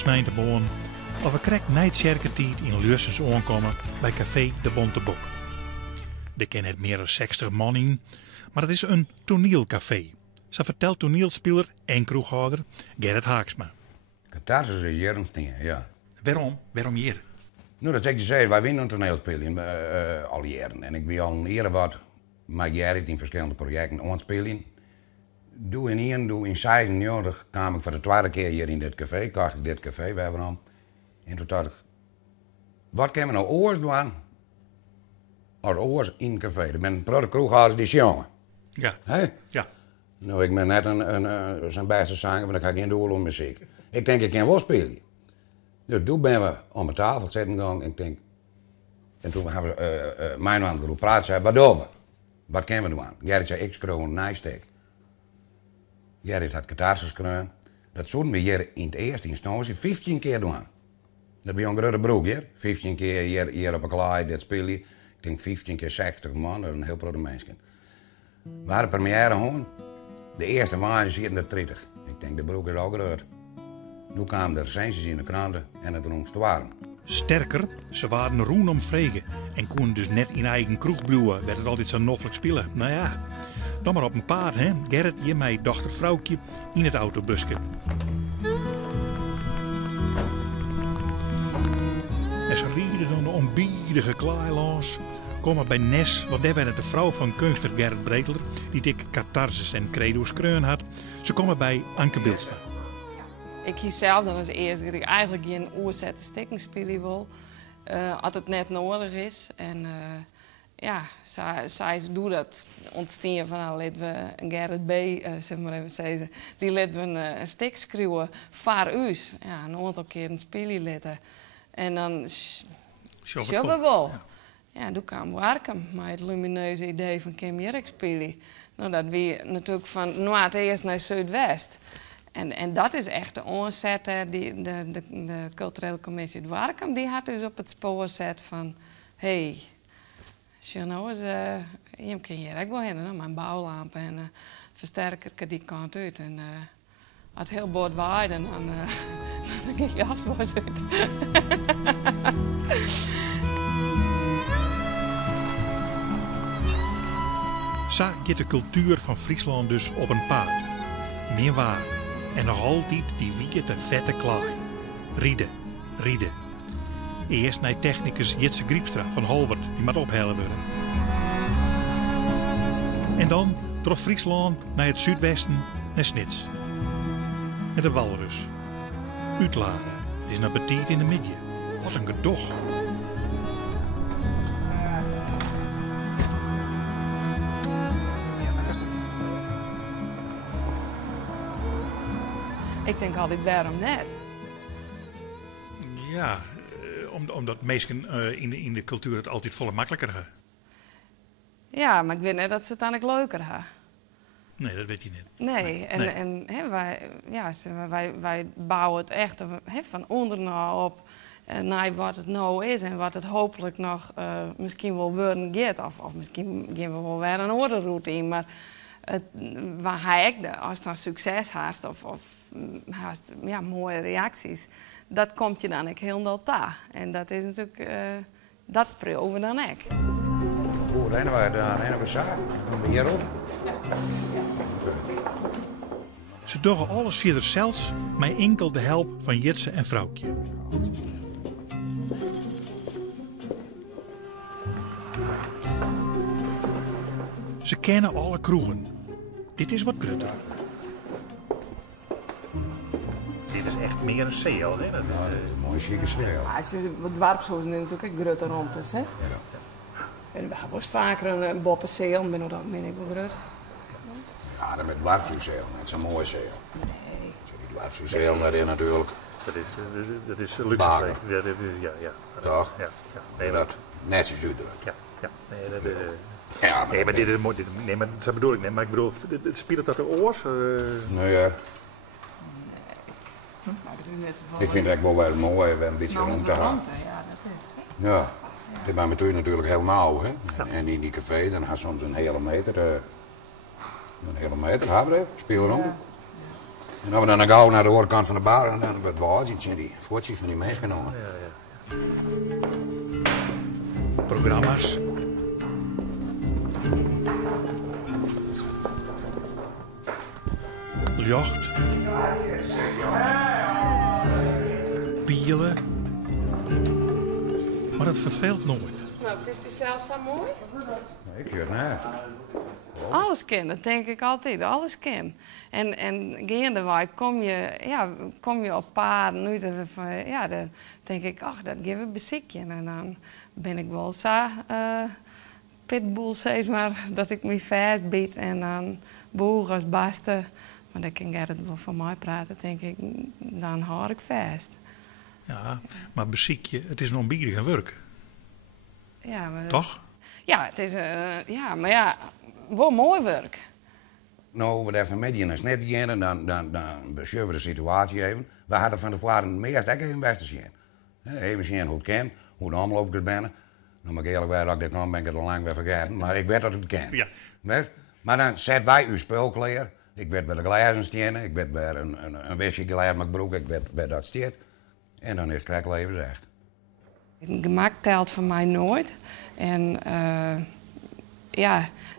snijden te boren, of we krek na het cirketijd in Luursens aankomen bij Café de Bonte Bok. Er ken het meer dan 60 man in, maar het is een toneelcafé. Zo vertelt toneelspeler en kroeghouder Gerrit Haaksma. Catharsis is hier ontstaan, ja. Waarom? Waarom hier? Nou, dat zeg je zei, wij winnen een toneelspelen al jaren. En ik ben al eerder wat met Gerrit in verschillende projecten aanspelen. Doe in 96 kwam ik voor de tweede keer hier in dit café, kocht ik dit café, we hebben dan. En toen dacht ik, wat kunnen we nou oors doen als oors in het café? Er ben een grote kroeghouder die is jongen. Ja. Hey? Ja. Nou, ik ben net zijn beste zanger, maar ik ga geen doel om muziek. Ik denk, ik kan wel spelen. Dus toen ben we om de tafel zitten gegaan en en toen hebben we mijn man groep praten, zei, wat doen we? Wat kunnen we doen? Gerrit zei, ik schreeuw een nijsteek. Gerrit had catharsis gedaan. Dat zouden we hier in de eerste instantie 15 keer doen. Dat was een grote broek hier. 15 keer hier op een klaai, dit spelen. Ik denk 15 keer 60 man, dat is een heel grote mensen. We hadden première gewoon. De eerste maand zitten er 30. Ik denk, de broek is al groot. Toen kwamen de recensies in de kranten en het roemst waren. Sterker, ze waren roen om vregen en konden dus net in eigen kroeg bluwen, werd het altijd zo noffelijk spelen. Nou ja, dan maar op een paard, hè. Gerrit, je mijn dochter vrouwtje in het autobusje. En ze rieden dan de onbiedige klaai langs, komen bij Nes, want daar werd de vrouw van kunstner Gerrit Breedler, die dik catharsis en credo's kreun had. Ze komen bij Anke Bilsma. Ik kies zelf dan als eerste dat ik eigenlijk geen oorzette stikken spelen wil, als het net nodig is. En ja, zij doet dat ontstaan van, nou, laten we een Gerrit B, zeg maar even zeggen, die laten we een stik schreeuwen voor u. Ja, een aantal keer een spelen laten. En dan zullen we wel. Ja, toen kwam Warkum met het lumineuze idee van Kim Jerk spelen. Nou, dat weer natuurlijk van noord eerst naar zuidwest. En dat is echt de onzet, de culturele commissie het Warkum, die had dus op het spoor gezet van, hey, nou eens, je kan hier ook wel heen, mijn bouwlampen en versterker die kant uit. En als het heel boord waaide, dan ging je afwas uit. Zo gaat de cultuur van Friesland dus op een paard. Meer waar. En nog altijd die wiekete vette klaai. Rieden. Eerst naar technicus Jitse Griepstra van Holwert, die moet ophellen worden. En dan door Friesland naar het zuidwesten, naar Snits. Met de walrus. Uitladen. Het is een appetiet in de midden. Wat een gedoch. Ik denk altijd, waarom net? Ja, omdat mensen in de cultuur het altijd volle makkelijker hebben. Ja, maar ik weet net dat ze het dan ook leuker hebben. Nee, dat weet je niet. Nee. En hè, wij bouwen het echt van onderna op naar wat het nou is en wat het hopelijk nog misschien wel worden gaat. Of misschien gaan we wel weer een andere route in. Maar waar hij als het dan succes haast of haast mooie reacties, dat komt je dan ook heel veel ta. En dat is natuurlijk, dat proeven we dan ook. Hoe rennen wij daar? Rennen we samen? Komen we hierop? Ze doen alles via zichzelf, met enkel de help van Jitse en vrouwtje. Ze kennen alle kroegen. Dit is wat grutter. Dit is echt meer een ceel, hè? Dat is, een mooie chique ceel. Als je wat dwarpshoes natuurlijk ook grutter rond is, hè? Ja. En we hebben vaker een boppenceel, maar dat ben ik wel grut. Ja, dat met dwarpshoesceel, net zo'n mooie ceel. Nee. Die dwarpshoesceel, dat is natuurlijk. Dat is luxe. Ja. Toch? Ja. Nee, dat net zo zuidelijk. Ja. Nee, dat, ja, maar dit is mooi. Nee, maar dat bedoel ik niet. Maar ik bedoel, het speelt dat de oors? Nee, ja. Ik vind het echt wel wel mooi, een beetje rond te gaan. Ja, dat is het. Ja, dit ben natuurlijk heel nauw, hè. En in die café, dan had soms een hele meter hebben we, spelen rond. En dan we dan gauw naar de overkant van de bar en dan wordt wat iets in die voetjes van die mensen genomen. Programma's. Jocht. Pielen. Maar het verveelt nooit. Nou, is die zelf zo mooi? Ik keur net. Alles ken, dat denk ik altijd. Alles ken. En gaandeweg kom je op paarden. Nu dan denk ik, ach, dat geven we beziekje. En dan ben ik wel zo pitbull, zeg maar, dat ik me vastbied en dan boeg als baste. Maar dan kan Gerrit wel van mij praten, denk ik, dan hou ik vast. Ja, maar beziekje, het is een onbiedig werk. Ja, maar, Toch? Ja, het is, maar ja, wel mooi werk. Nou, we even met je naar net gaan en dan beschouwen we de situatie even. We hadden van tevoren meest even best te zien. Even zien hoe het kan, hoe de omloop kan binnen. Nou, maar eerlijk waar, dat ik dit nou ben ik het al lang weer vergeten, maar ik weet dat het kan. Ja. Maar dan zetten wij uw spul klaar. Ik weet waar de glazen staan, ik weet waar een wissje glazen met broek, ik weet waar dat staat. En dan is het krek leven zegt. Gemak telt voor mij nooit. En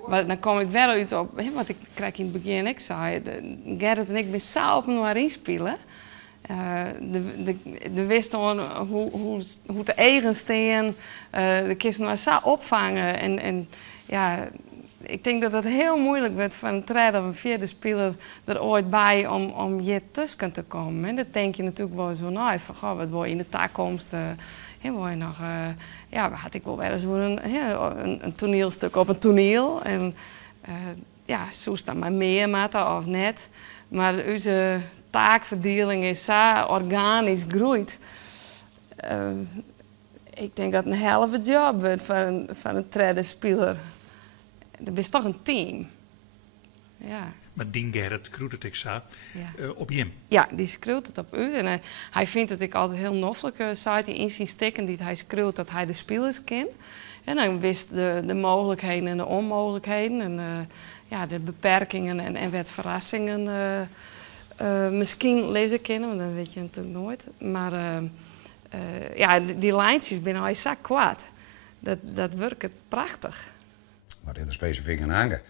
maar dan kom ik weer uit op wat ik krijg in het begin. Ik zei, Gerrit en ik zijn zo op elkaar inspelen. De wisten hoe de eigen staan, de kisten maar zo opvangen. En ik denk dat het heel moeilijk wordt van een derde of een vierde speler er ooit bij om hier tussen te komen. En dat denk je natuurlijk wel zo nou van, goh, wat wil je in de toekomst? Wil je nog, had ik wel wel eens een toneelstuk op een toneel. En zo staan maar meer matten of net. Maar onze taakverdeling is zo organisch groeit. Ik denk dat het een helft job wordt van een derde speler. Dat is toch een team. Ja. Maar dien Gerrit kroet het ik zo op hem. Ja, die schreeuwt het op u. En hij vindt dat ik altijd heel noffelijk zei hij in zijn stikken die hij schreeuwt dat hij de spelers kent. En hij wist de mogelijkheden en de onmogelijkheden en de beperkingen en wat verrassingen misschien lezen kennen, want dat weet je natuurlijk nooit. Maar die lijntjes binnen hij zo kwaad. Dat werkt prachtig. Wat is er specifiek aan hangen?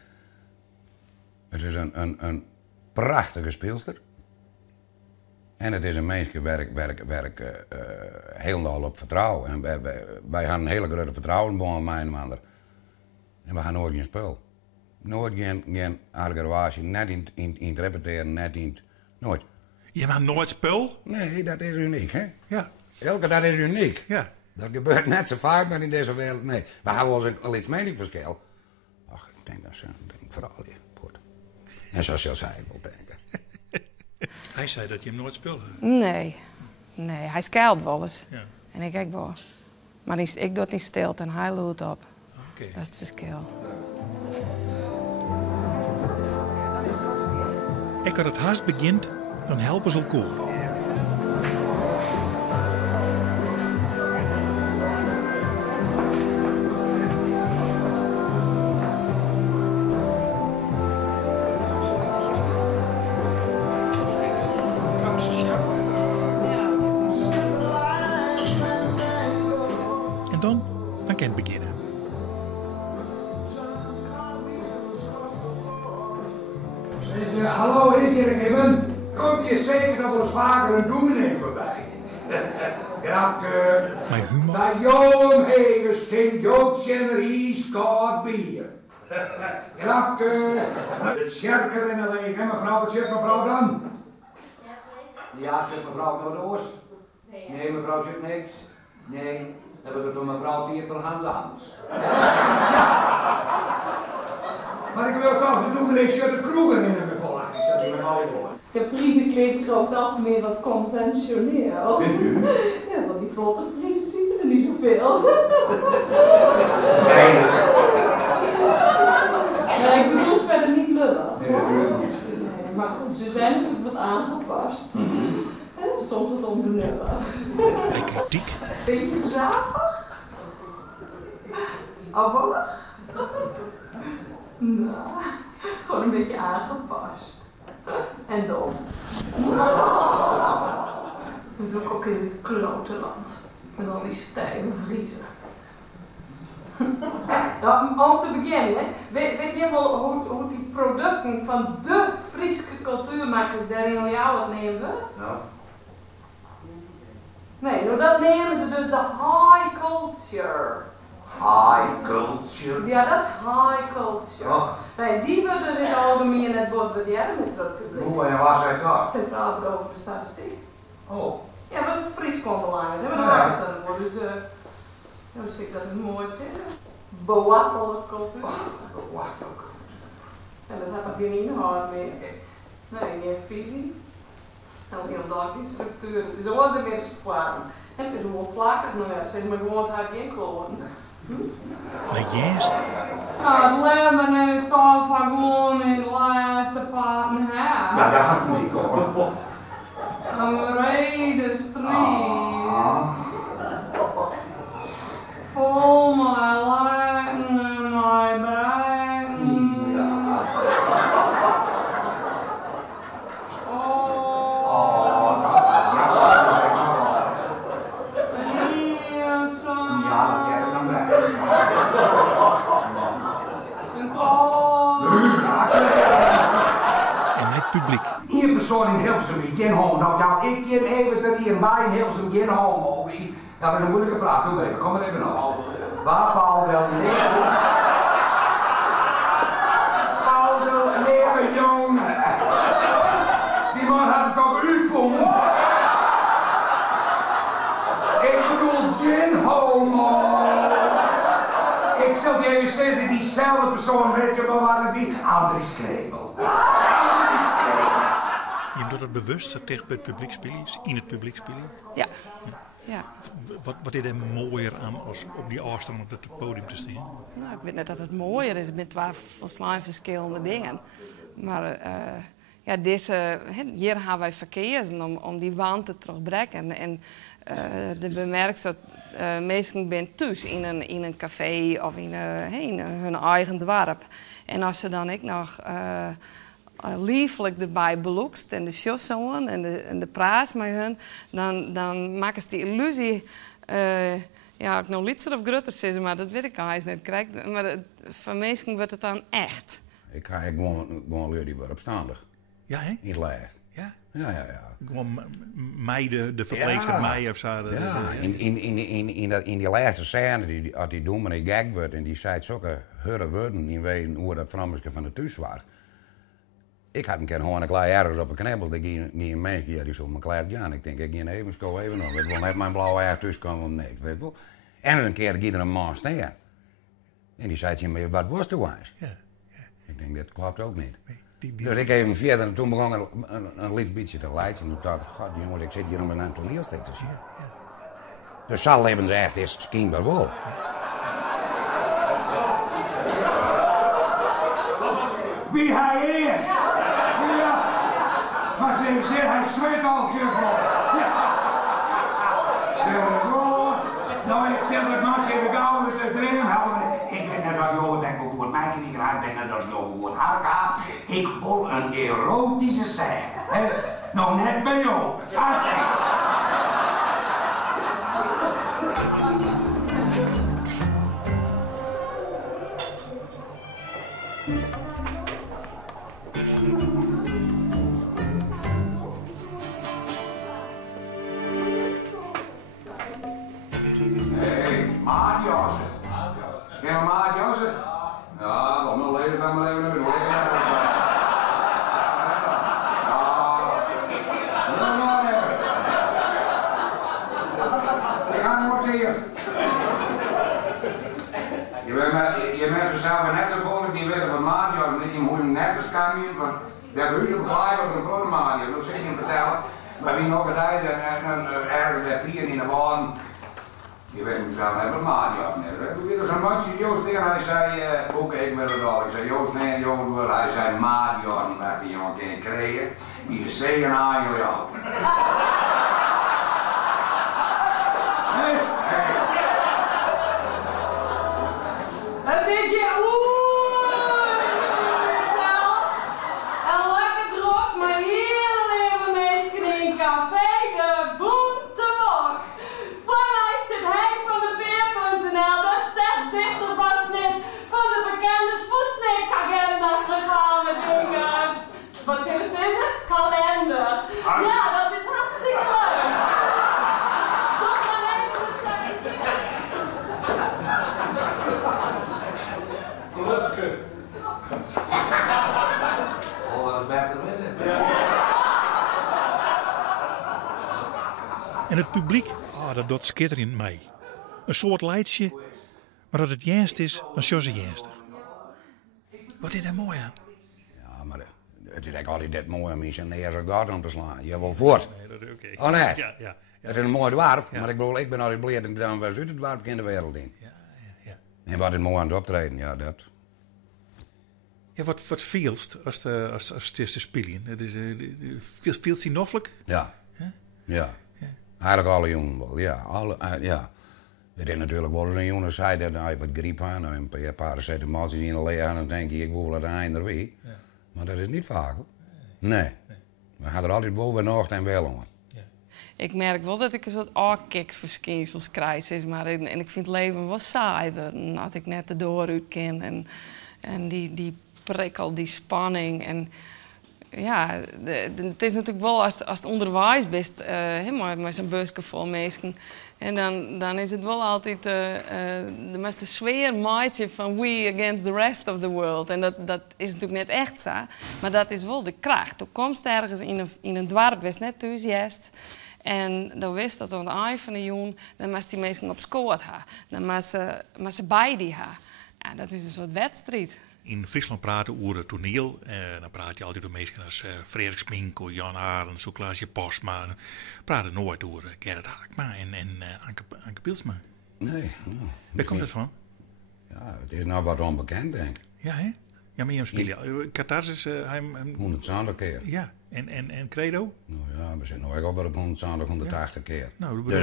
Het is een prachtige speelster. En het is een mensje waar ik heel op vertrouwen. En wij hebben een hele grote vertrouwen bij mij en de ander. En we gaan nooit geen spel. Nooit geen aggravatie, net in het repeteren, net in het... Nooit. Je maakt nooit spul? Nee, dat is uniek, hè? Ja. Elke dat is uniek. Ja. Dat gebeurt net zo vaak, maar in deze wereld nee. We hebben wel eens al iets meningsverschil. Ach, ik denk dat ze vooral je. En zo zal zij wel denken. Hij zei dat je hem nooit speelde. Nee, hij schuilt wel eens. Ja. En ik kijk wel. Maar ik doe het niet stil en hij loopt op. Okay. Dat is het verschil. Ik had het haast begint, dan helpen ze elkaar. Dan kan het beginnen. Hallo, is hier even? Komt je zeker nog wel eens vaker een dominee voorbij? Grapke. Mijn humor. Dat jong hegen stinkt Joodse en ijskoud bier. Grapke. Het sjerker in de leeg, hè mevrouw? Wat zit mevrouw dan? Ja, zit mevrouw door de oors? Nee, mevrouw zit niks. Nee. Dat wordt het voor mevrouw Tier van Hans Anders. Maar ik wil toch de dominee shirt de kroegen in hem volgen. Ik zat hier met al die woorden. De Friese kleedt over het algemeen wat conventioneel. Vindt u? Ja, want die vlotte Friese zien we er niet zoveel. Weinig. Nee, ik bedoel verder niet lullig. Nee, natuurlijk niet. Nee, maar goed, ze zijn natuurlijk wat aangepast. Soms wat onbenullig. Bij kritiek. Beetje gezapig? Afvallig? Nou, gewoon een beetje aangepast. En dan? Dat doe ik ook in dit klote land. Met al die stijve vriezen. Nou, om te beginnen, weet je wel hoe die producten van de Friese cultuurmakers daarin jou wat nemen? Ja. Nee, nou dat nemen ze dus de high culture. High culture. Ja, dat is high culture. Och. Nee, die wordt dus in het algemeen net bewaardeerd met het publiek. Hoe en waar zit dat? Centraal Bureau voor de Statistiek. Oh. Ja, maar Fries komt belangrijk. Maar dan Ja. werkt het dan. Dus, dan zie ik dat is mooi zin. Bewappelde cultuur. En dat had toch geen inhoud meer? Nee, geen visie. En ook geen dagelijkse structuur. Het is alles een beetje vorm. En het is gewoon vlakker. Nou ja, zeg maar gewoon het haar geen kloon. Maar yes, Nou, het leven is toch van gewoon in de laatste paten haar. Ja, daar gaat het niet komen. Een brede strijd. Ah. Vol mijn lijken en mijn brein. Oh. Hier zo. Ja, jij kan blijven. Een kool. en het publiek. Hier persoon in Hilversum, ik ken home. Nou, ik ken even dat hier mij in Hilversum geen home mogen. Dat is een moeilijke vraag. Doe maar even, kom maar even op. Waar Paul del Nero? Paul del Nero, jongen. Die man had het toch uitgevonden? Ik bedoel, geen homo. Ik zal die even zeggen, diezelfde persoon weet je wel waar het wie? Andries Knebel. Andries Knebel. Je doet het bewust zo dicht bij het publiek spelen, in het publiek spelen. Ja. Ja. Wat is er mooier aan als op die afstand op het podium te staan? Nou, ik weet net dat het mooier is met 12 volslagen verschillende dingen. Maar ja, hier hebben wij verkeerd om die wand te terugbreken. En de bemerkt dat mensen zijn thuis in een café of in hun eigen dorp. En als ze dan ook nog lieflijk erbij beloekst en de shows en de praat met hun, dan maken ze die illusie. Ja, ik nog lietser of grutter zeggen, maar dat weet ik al eens niet. Krijg, maar voor mensen wordt het dan echt. Ik ga gewoon lui die worden opstandig. Ja, hè? Niet lijst. Ja. Ja. Gewoon mij, de verpleegster mij of zo. Ja, in die laatste scène, als die dominee gek wordt en die zei zulke hurre woorden, niet weten hoe dat vrouwtje van de thuis was. Ik had een keer gewoon een klein ergens op een knibbel, dat ging een mensje die zo mijn klein Jan. Ik denk, ik ging even sco even nog, weet wel, net mijn blauwe haar tussen komen of niks, weet wel. En een keer ging er een man staan. En die zei, maar wat was er eens? Ja. Ik denk, dat klopt ook niet. Nee, Dus ik even verder en toen begon een licht beetje te leiden. En toen dacht ik, god jongens, ik zit hier om een toneelstuk te zien. Ja. Dus zo leven ze echt is schijnbaar wel. Wie hij is? Ja. Maar ze zegt, hij zweet al, zeg maar. Ja. Zeg zo. Nou, ik zeg dat mensen even gauw het erin houden. Ik weet net dat je het denkt, hoe het mij niet graag ben en dat je hoe het hard gaat. Ik wil een erotische scène. Hè? Nou, net bij jou. Actie. Hey, maat Josse. Ken je maat Josse? Ja, wat mijn leven dan maar even uit. Ik ga niet monteren. Je bent vanzelf net zo vrolijk, die willen van maat Josse. Die moet hem net als kan je, want de huizen begrijpen wat er een grote maat Josse. Dat zit je hem vertellen. Maar wie nog een tijd en ergens de vier in de baan. Je weet mezelf hebben maat Josse. Toen werd er zo'n matje Joost tegen, hij zei, ook ik wil het al. Ik zei, Joost, nee, Joost wil. Hij zei, maat Josse, dat die jongen kan krijgen. Die de zee en aan jullie al. Hey. Het is je zelf. En lekker druk, maar hier Oh, wat beter winnen. En het publiek, dat doet schitterend mee. Een soort leidje, maar dat het juist is, dan show ze juist. Wat is daar mooi aan? Ja, maar het is eigenlijk altijd dat mooi om mensen neer zo'n gat om te slaan. Je wil voort. Okay. Oh nee? Ja. Het is een mooi dorp, maar ik ben altijd blij dat ik dan wel uit het dorp in de wereld in. Ja. En wat is mooi aan het optreden, ja, dat. Ja, wat veelst als het is te spelen? Het is veelst noffelijk? Ja. Ja. Eigenlijk alle jongen wel, ja. Ja. Het is natuurlijk wel een jongen zei dat hij wat griep aan, een paar zetten in de leer en dan denk ik wil het einde weer. Ja. Maar dat is niet vaak hoor. Nee. We gaan er altijd boven nacht en wel om. Ja. Ik merk wel dat ik een soort afkiksverschijnsels krijg, maar en ik vind het leven wel saaier als ik net de deur uit ken en die prikkel, die spanning en ja, het is natuurlijk wel als het onderwijs best, met zo'n busje vol mensen. En dan is het wel altijd de sfeer maatje van we against the rest of the world. En dat is natuurlijk net echt zo, maar dat is wel de kracht. Toen komst ergens in een dorp, was net enthousiast. En dan wist dat aan het eind van de jongen, dan moest die mensen op scoort hebben. Dan moest ze bij die hebben. Ja, dat is een soort wedstrijd. In Friesland praten over het toneel. Dan praat je altijd over mensen als Frederik Spink, Jan Arends, Klaasje Postma. Praten nooit over Gerrit Haakma en Anke Pielsma. Nee. Waar komt dat van? Ja, het is nou wat onbekend, denk ik. Ja, hè? Ja, maar je misschien. Catharsis, 120 keer. Ja, en Credo? Nou ja, we zitten nog wel op 120, 180 keer. Nou, dus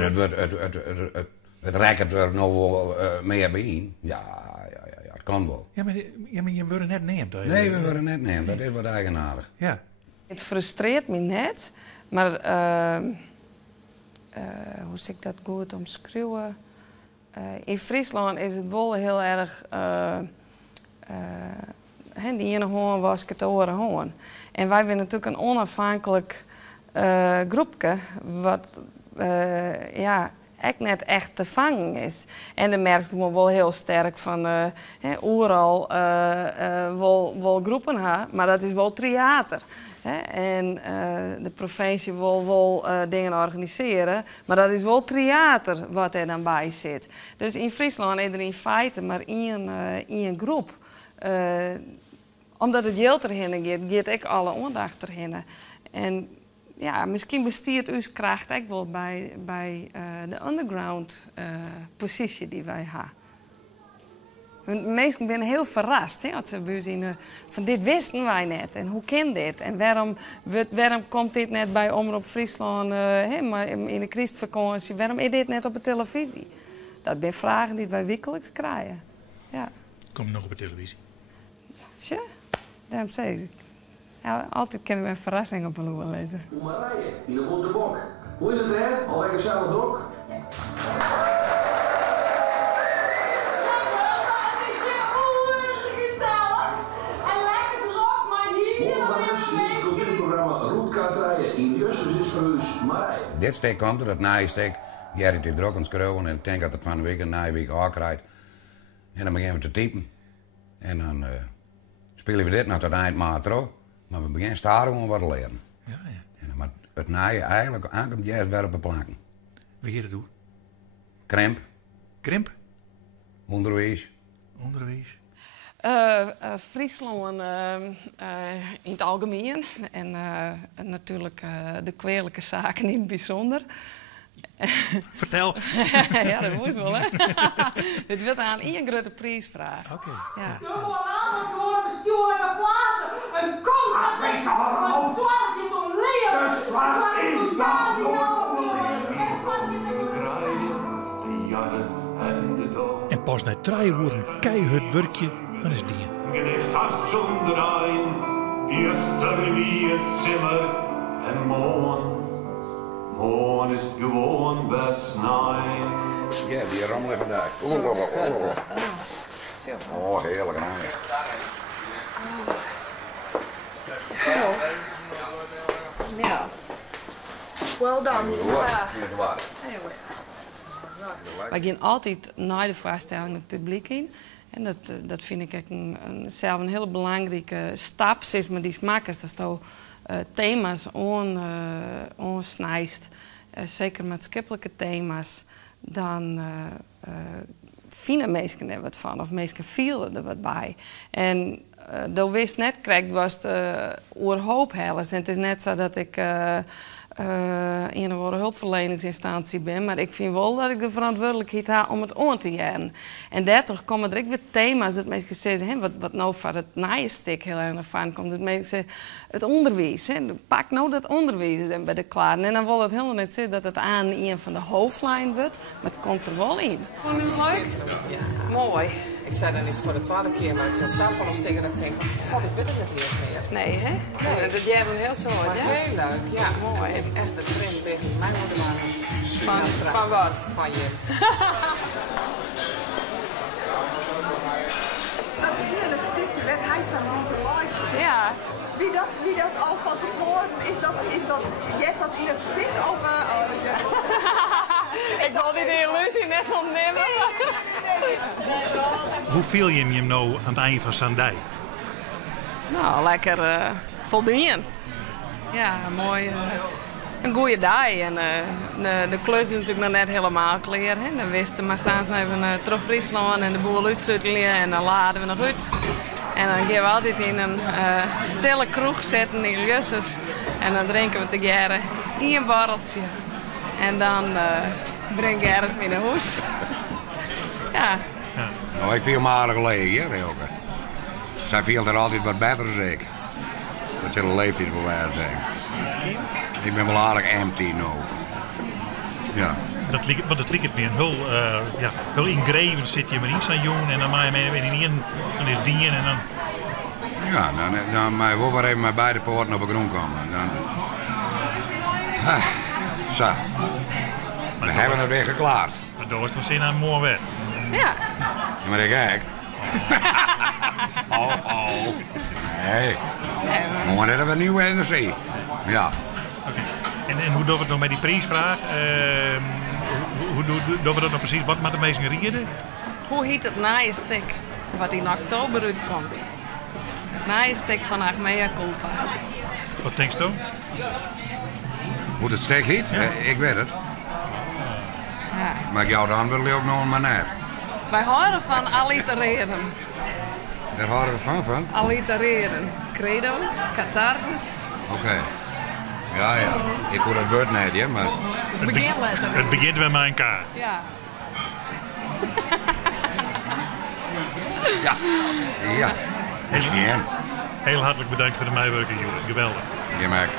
het reikt er nog wel meer bij in. Ja, het kan wel. Ja, maar je wordt net neemt. Nee, we worden net neemt. Dat is wat eigenaardig. Ja. Het frustreert me net, maar hoe zeg ik dat goed omschreeuwen? In Friesland is het wel heel erg die ene hoorn was het andere hoorn. En wij zijn natuurlijk een onafhankelijk groepje wat echt net echt te vangen is. En dan merk ik me wel heel sterk van overal wel groepen ha, maar dat is wel theater. En de provincie wil wel dingen organiseren, maar dat is wel theater wat er dan bij zit. Dus in Friesland is er in feite maar één groep. Omdat het geld erheen gaat, gaat ik alle aandacht erheen. En ja, misschien bestiert uw kracht ook wel bij de underground positie die wij hebben. Mensen zijn heel verrast als ze zien van dit wisten wij net en hoe kan dit en waarom komt dit net bij Omroep Friesland in de Christvakantie, waarom is dit net op de televisie? Dat zijn vragen die wij wekelijks krijgen. Ja. Kom je nog op de televisie? Tja, daarom zeg ik. Ja, altijd kunnen we een verrassing op een loer lezen. Marije, in de Bontebok. Hoe is het hè? Al lekker samen drok? In Justus is voor u Marije. Dit stuk komt er, dat naaie stuk. Gerrit is druk aan het schreeuwen en ik denk dat het van de week een naaie week aankrijgt. En dan beginnen we te typen. En dan spelen we dit naar het eind maar terug. Maar we beginnen staren om wat te leren. Ja. En dan het naaie eigenlijk aankomt juist weer op de planken. Wie gaat het doen? Krimp. Krimp? Onderwijs. Friesland in het algemeen en natuurlijk de kwalijke zaken in het bijzonder. Vertel. Ja, dat moest wel, hè? Dit wordt aan één grote prijsvraag. Oké. Ja. Gewoon aandacht voor bestuurlijke platen. Een kont. Wees nou allemaal op. Zwart je toen leer. De zwart is En pas na 3 uur keihard werkje, dan is die. Genecht hast schon drein, erster wie ein Zimmer, ein Mond ist gewohnt bis nein. Ja, die rammelen vandaag. Oh, heerlijk. Nee. Zo. Ja. Well done. Wij gaan altijd naar de voorstelling het publiek in. En dat vind ik zelf een hele belangrijke stap, sinds me die smakkers, dat je thema's onsnijst, zeker maatschappelijke thema's, dan vinden mensen er wat van, of mensen vielen er wat bij. En dat wist net krijgt was oerhoop hellers. En het is net zo dat ik in een hulpverleningsinstantie ben, maar ik vind wel dat ik de verantwoordelijkheid heb om het aan te jaren. En daardoor komen er ook weer thema's dat mensen zeggen, wat nou van het naaierstik heel erg van komt. Dat mensen zeggen, het onderwijs, hè, pak nou dat onderwijs bij de klaar. En dan wil het helemaal niet zeggen dat het aan een van de hoofdlijnen wordt, maar het komt er wel in. Vond je het leuk? Ja. Mooi. Ik zei dan eens voor de 12e keer, maar ik zat zelf van eens tegen dat ik denk van, god, ik weet het niet eens meer. Nee, hè? Nee. Dat jij hem heel zo Maar ja? heel leuk, ja. Mooi. Ik heb echt de trim liggen. Mij moeten maken. Van wat? Van je. Dat hele stukje werd hij zo overlooid. Ja. Wie dat al van tevoren is dat jij dat in het stik of Ik wil die illusie net ontnemen. Hoe viel je hem nou aan het einde van Sandij? Nou, lekker voldien. Ja, mooi. Een goede dag. En de klus is natuurlijk nog net helemaal klaar. Hè. Dan wisten we staan even terug Friesland en de boel uitzuttelen en dan laden we nog uit. En dan gaan we altijd in een stille kroeg zitten in Lusses. En dan drinken we together een borreltje. En dan breng ik het mee naar huis. Ja. Nou, ik viel me aardig leeg, hè, Rilke. Zij viel er altijd wat beter dan ik. Dat is een leeftijd voor mij, denk ik. Ik ben wel aardig empty nu. Ja. Want het lijkt meer een heel ingreven zit je maar in zo'n jongen en dan maak je weer in één, dan is die en dan... Ja, dan maar we even met beide poorten op de grond komen. Dan... Zo. We hebben het weer geklaard. Maar daar is het wel zin aan mooi weg. Ja. Maar ik kijk. Oh. Nee. Maar dat hebben we nieuwe energie. Ja. Okay. En hoe doen we het nog met die prijsvraag? Hoe doen we dat nou precies? Wat met de meesten rieden? Hoe heet het naaierstek wat in oktober uitkomt? Het naaierstek van Achmea Culpa. Wat denk je? Hoe het steek heet? Ja. Ik weet het. Ja. Maar jou dan wil je ook nog een manier. Wij houden van allitereren. Daar houden we van? Allitereren. Credo, catharsis. Oké. Ja. Ik hoor het woord niet, hè, maar... Beginletter. Het begint met mijn kaart. Ja. Ja. Misschien. Heel hartelijk bedankt voor de meewerking, Jure. Geweldig. Je maakt.